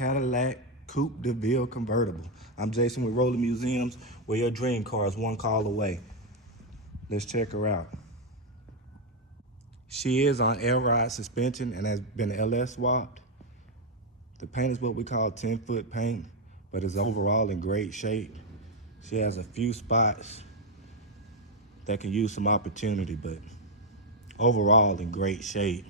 Cadillac Coupe DeVille Convertible. I'm Jason with Rolling Museums, where your dream car is one call away. Let's check her out. She is on air ride suspension and has been LS swapped. The paint is what we call 10-foot paint, but is overall in great shape. She has a few spots that can use some opportunity, but overall in great shape.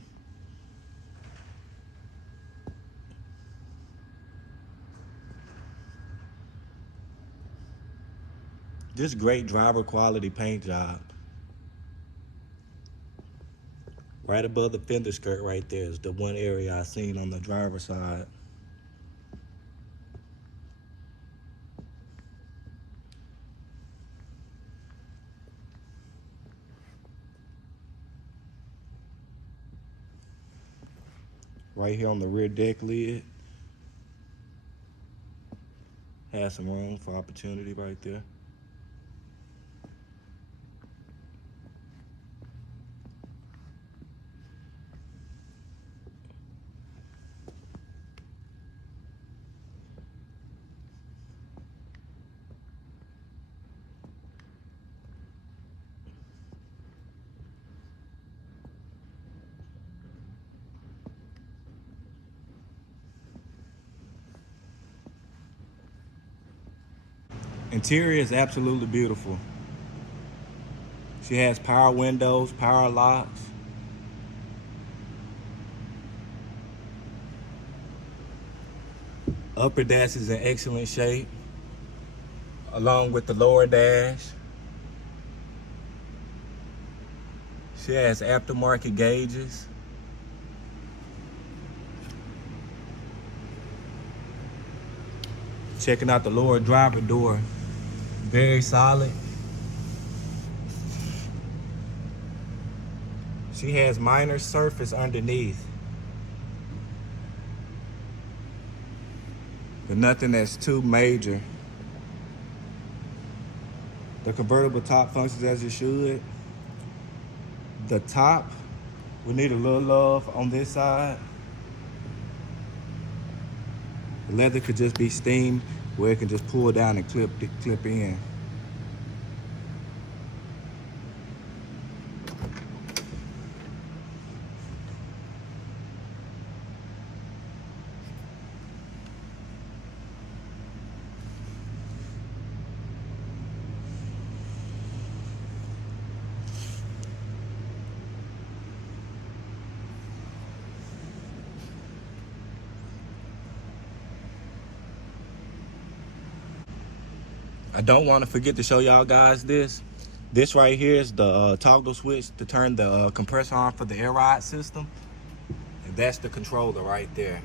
Just great driver quality paint job. Right above the fender skirt right there is the one area I seen on the driver's side. Right here on the rear deck lid. Has some room for opportunity right there. Interior is absolutely beautiful. She has power windows, power locks. Upper dash is in excellent shape, along with the lower dash. She has aftermarket gauges. Checking out the lower driver door. Very solid. She has minor surface underneath, but nothing that's too major. The convertible top functions as it should. The top will need a little love on this side. The leather could just be steamed where it can just pull down and clip in. I don't want to forget to show y'all guys this. This right here is the toggle switch to turn the compressor on for the air ride system. And that's the controller right there.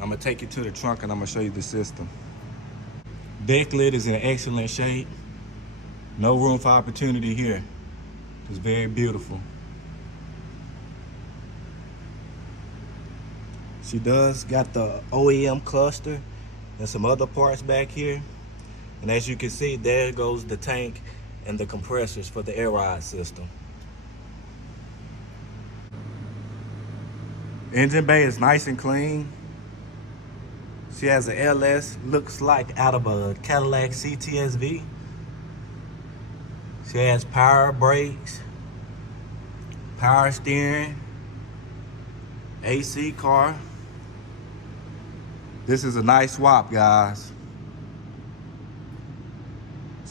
I'm gonna take you to the trunk and I'm gonna show you the system. Deck lid is in excellent shape. No room for opportunity here. It's very beautiful. She does got the OEM cluster and some other parts back here. And as you can see, there goes the tank and the compressors for the air ride system. Engine bay is nice and clean. She has a LS, looks like out of a Cadillac CTSV. She has power brakes, power steering, AC car. This is a nice swap, guys.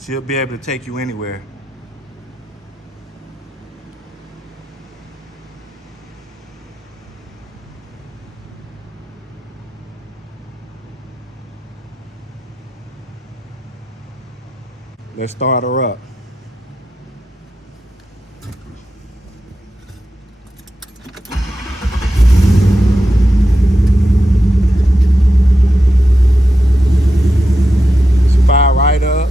She'll be able to take you anywhere. Let's start her up. She fire right up.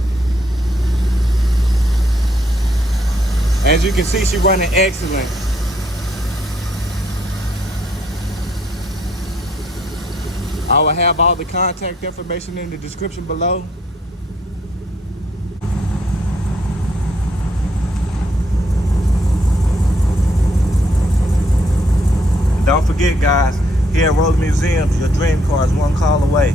As you can see, she's running excellent. I will have all the contact information in the description below. And don't forget, guys, Here at Roller Museums, your dream car is one call away.